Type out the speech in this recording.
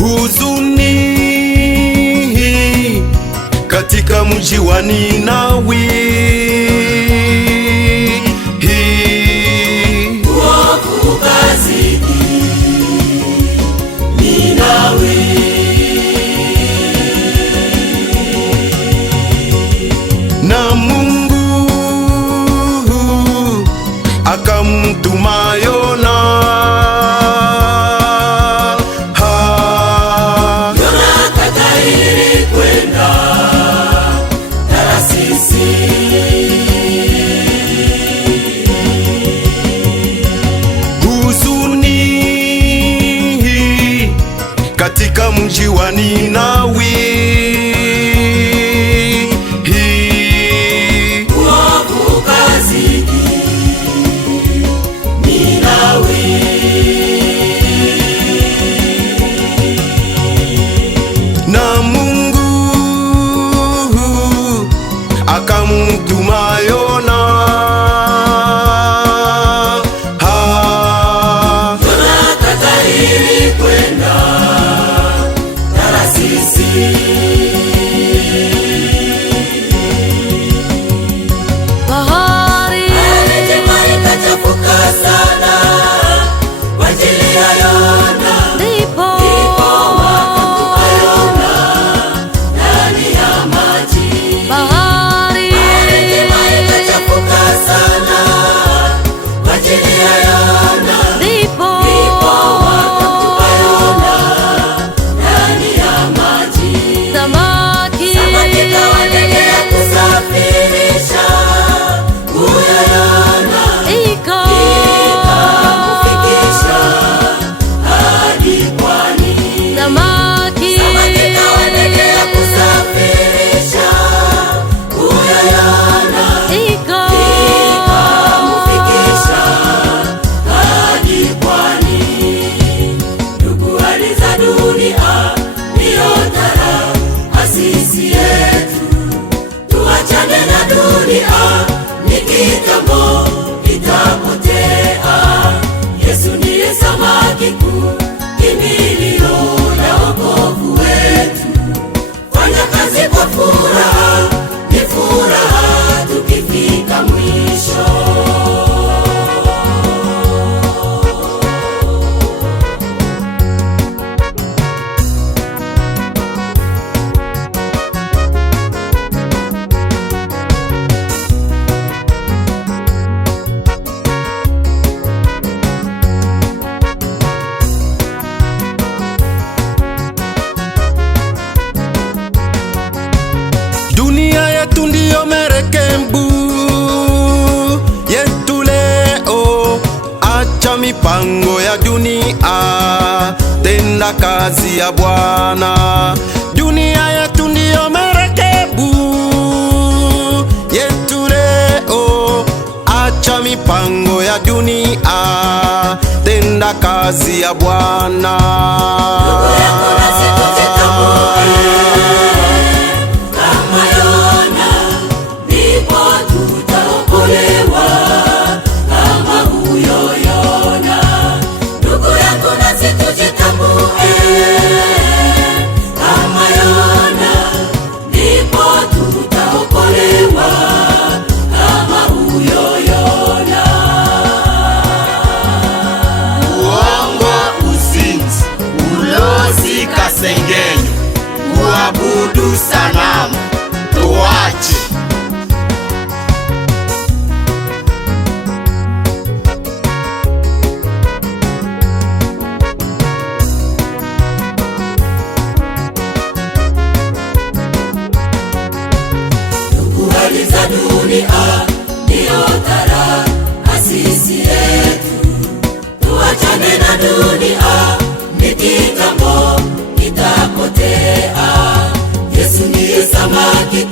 huzuni katika mji wa Ninawi. Uovu ukazidi Ninawi, na Mungu akamtuma Yona. Yona akatahiri kwenda Tarsisi. Huzuni katika mji wa Ninawi. Uovu ukazidi Ninawi, na Mungu akamtuma Yona. Yona akatahiri kwenda Tarsisi. Bahari Ikachafuka sana kwa ajili ya Yona, ndipo wakamtupa Yona ndani ya maji. bahari Ikachafuka sana kwa ajili ya Yona, ndipo wakamtupa Yona ndani ya maji. samaki Kawaendelea kusafirisha huyo Yona, ikamfikisha hadi pwani. samaki Kawaendelea kusafirisha huyo Yona, ikamfikisha hadi pwani. Ndugu, hali za dunia ndiyo taasisi yetu. Tuachane na dunia, ni kitambo itapotea. Yesu ndiye samaki kuu, kimbilio la wokovu wetu. Fanya kazi kwa furaha, ni furaha tukifika mwisho. Dunia yetu ndiyo merekebu yetu leo. Acha mipango ya dunia, tenda kazi ya Bwana. Dunia yetu ndiyo merekebu yetu leo. Acha mipango ya dunia, tenda kazi ya Bwana. Kama Yona, ndipo tutaokolewa kama huyo Yona. Ndugu yangu, nasi tujitambue. Kama Yona, ndipo tutaokolewa kama huyo Yona. Uongo, uzinzi, ulozi, kasengenyo, kuabudu sanamu, tuache. Ndugu, hali za dunia ndiyo taasisi yetu. Tuachane na dunia, ni kitambo itapotea. Yesu ndiye samaki